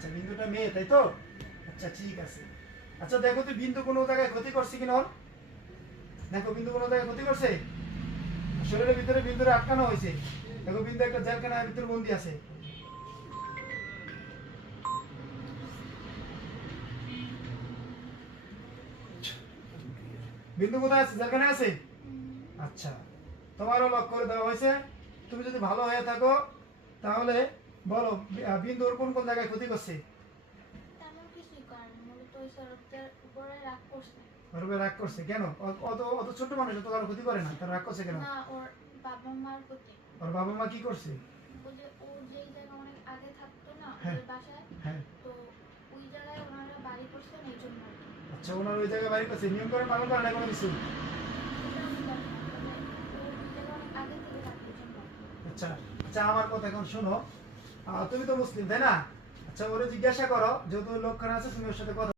আচ্ছা বিন্দুটা মেয়ে, তাই তো? আচ্ছা ঠিক আছে। আচ্ছা দেখো তো বিন্দু কোনো জায়গায় ক্ষতি করছে কিনা ওর? দেখো বিন্দু কোনো জায়গায় ক্ষতি করছে? শরীরের ভিতরে বিন্দুরে আটকানো হয়েছে। দেখো বিন্দু একটা জেলখানার ভিতরে বন্দি আছে। বিন্দু কোথায় আছে? জেলখানায় আছে। আচ্ছা, তোমারও লক করে দেওয়া হয়েছে। তুমি যদি ভালো হয়ে থাকো তাহলে বলো বিন্দুর কোন কোন জায়গায় ক্ষতি করছে? তেমন কিছুই করেনি, মূলত ওই স্যারদের উপরে রাগ করছে। ওর উপরে রাগ করছে কেন? অত অত ছোট মানুষ তো কারো ক্ষতি করে না, তার রাগ করছে কেন? না, ওর বাবা মার প্রতি। ওর বাবা মা কি করছে? ও যে ও যেই জায়গায় অনেক আগে থাকতো না হ্যাঁ ওদের বাসায়, হ্যাঁ। তো ওই জায়গায় ওনারা বাড়ি করছেন এই জন্য আর কি। আচ্ছা, ওনার ওই জায়গায় বাড়ি করছে, নিয়ম করে পালন করে না কোনো কিছু? এটা আমি জানি না, তবে ও ওই জায়গায় অনেক আগে থেকে থাকতো এই জন্য। আচ্ছা আচ্ছা, আমার কথা এখন শোনো। তুমি তো মুসলিম তাই না? আচ্ছা ওরে জিজ্ঞাসা করো, যেহেতু লোকখানা আছে তুমি ওর সাথে কথা